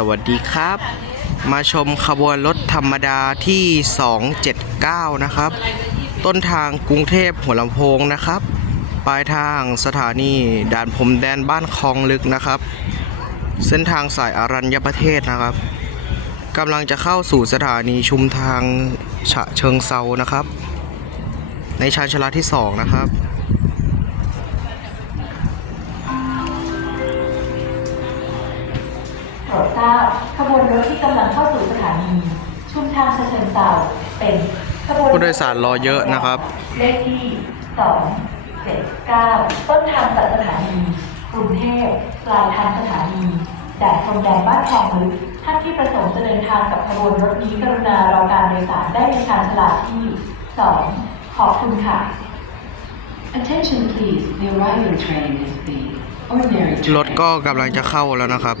สวัสดีครับ มาชมขบวนรถธรรมดาที่ 279 นะครับ ต้นทางกรุงเทพหัวลำโพงนะครับ ปลายทางสถานีด่านพรมแดนบ้านคลองลึกนะครับ เส้นทางสายอารัญญประเทศนะครับกำลังจะเข้าสู่สถานีชุมทางฉะเชิงเซานะครับ ในชานชลาที่ 2 นะครับ รดทราบขบวนรถที่กำลังเข้าสู่สถานี ชุมทางฉะเชิงเทราเป็นขบวนผู้โดยสารรอเยอะนะครับ เลขที่2 7 9ต้นทางจากสถานีกรุงเทพปลายทางสถานีด่านพรมแดนบ้านคลองลึกท่านที่ประสงค์จะเดินทางกับขบวนรถนี้กรุณารอการโดยสารได้ในชานชาลาที่2ขอบคุณค่ะ Attention please, the arriving train is the ordinary train. รถก็กำลังจะเข้าแล้วนะครับ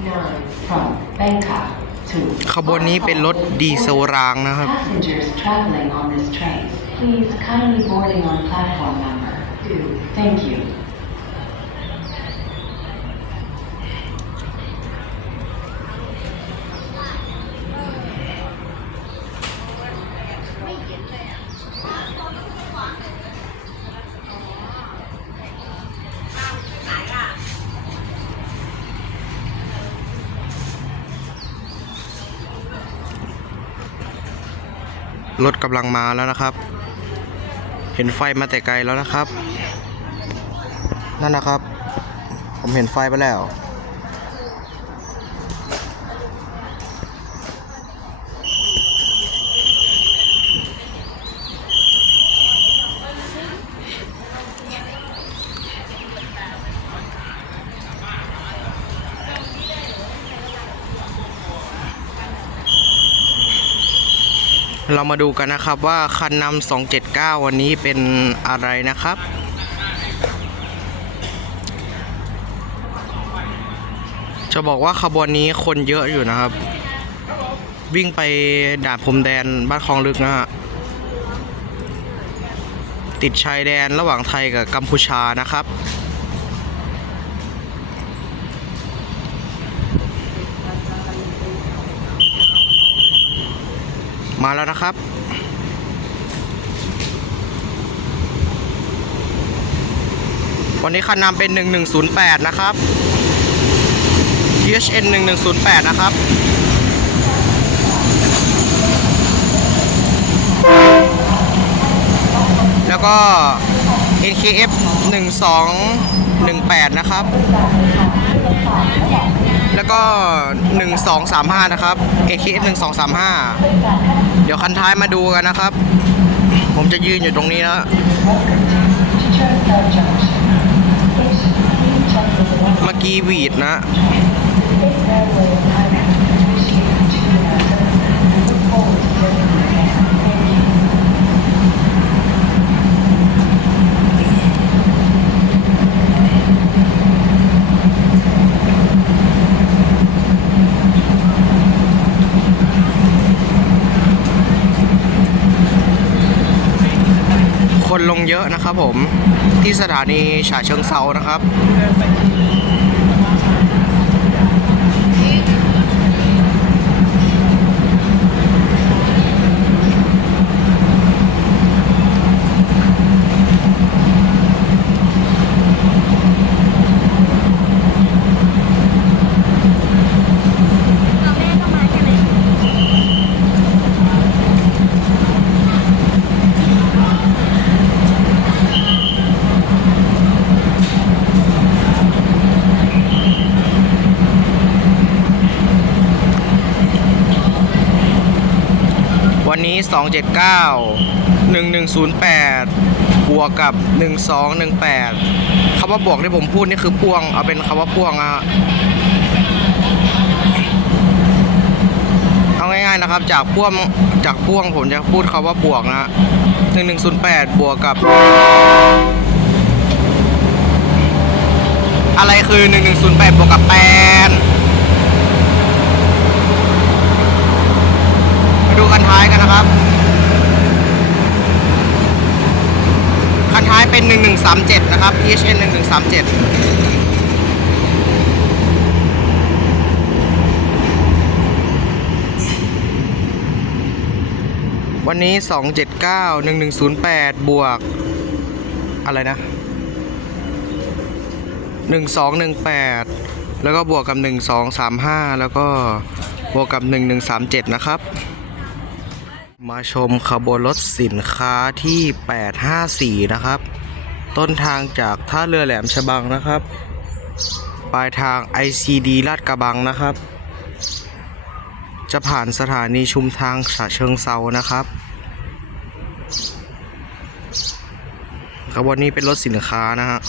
79 from Bangkok to ขบวนนี้เป็นรถดีเซลรางนะครับ Passengers traveling on this train, please kindly boarding on platform number 2. Thank you. รถกำลังมาแล้วนะครับ เห็นไฟมาแต่ไกลแล้วนะครับ นั่นนะครับ ผมเห็นไฟไปแล้ว เรามาดูกันนะครับว่าคันนำ279 วันนี้เป็นอะไรนะครับจะบอกว่าขบวนนี้คนเยอะอยู่นะครับ วิ่งไปด่านพรมแดนบ้านคลองลึกนะฮะติดชายแดนระหว่างไทยกับกัมพูชานะครับ มาแล้วนะครับ วันนี้คันนำเป็น 1108 นะครับ THN 1108 นะครับแล้วก็ NKF 1218 นะครับ แล้วก็ 1235 นะครับ A K F 1235 เดี๋ยวคันท้ายมาดูกันนะครับ ผมจะยืนอยู่ตรงนี้นะเมื่อกี้วีดนะ คนลงเยอะนะครับผมที่สถานีฉะเชิงเซานะครับ 279 1108 บวกกับ 1218คำว่าบวกที่ผมพูดนี่คือพ่วง เอาเป็นคำว่าพ่วงอะเอาง่ายๆนะครับ จากพ่วงจากพ่วงผมจะพูดคำว่าบวกนะฮะ1108 บวกกับ อะไรคือ 1108 บวกกับ8 1137 นะครับ PHN 1137วันนี้ 279 1108 บวก อะไรนะ 1218 แล้วก็บวกกับ 1235 แล้วก็บวกกับ 1137 นะครับ มาชมขบวนรถสินค้าที่ 854 นะครับ ต้นทางจากท่าเรือแหลมฉบังนะครับ ปลายทาง ICD ลาดกระบังนะครับ จะผ่านสถานีชุมทางฉะเชิงเซานะครับขบวนนี้เป็นรถสินค้านะฮะ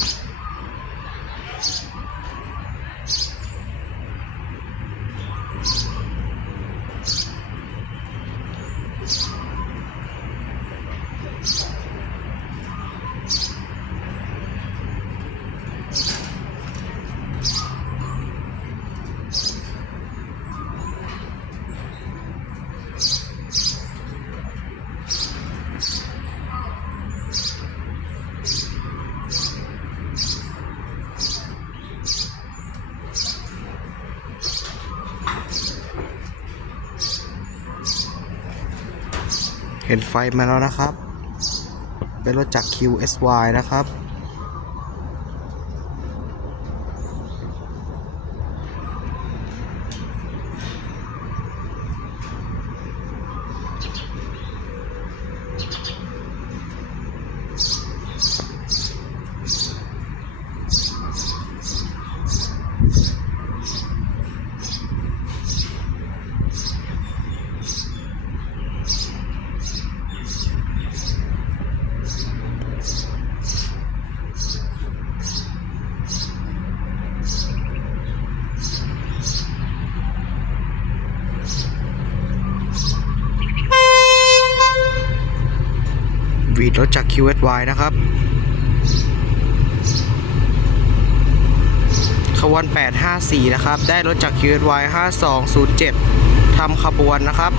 เห็นไฟมาแล้วนะครับ เป็นรถจาก QSY นะครับ วีดรถจาก QSY นะครับขบวน 854 นะครับ ได้รถจาก QSY 5207ทำขบวนนะครับ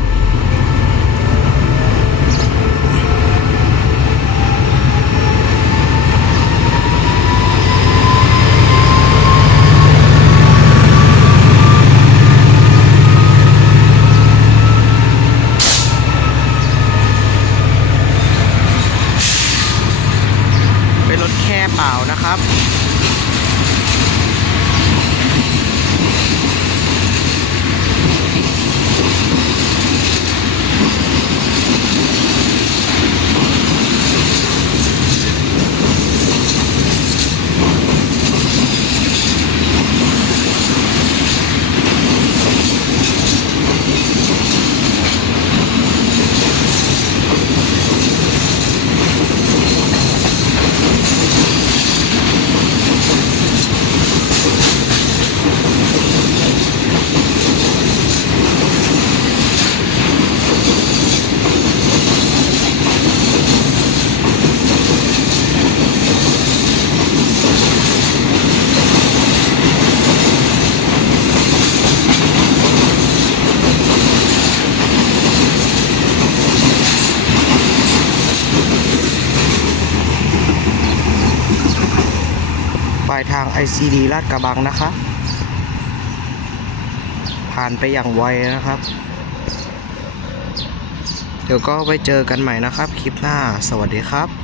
ลายทาง ICD ลาดกระบังนะคะ ผ่านไปอย่างไวนะครับ เดี๋ยวก็ไปเจอกันใหม่นะครับ คลิปหน้าสวัสดีครับ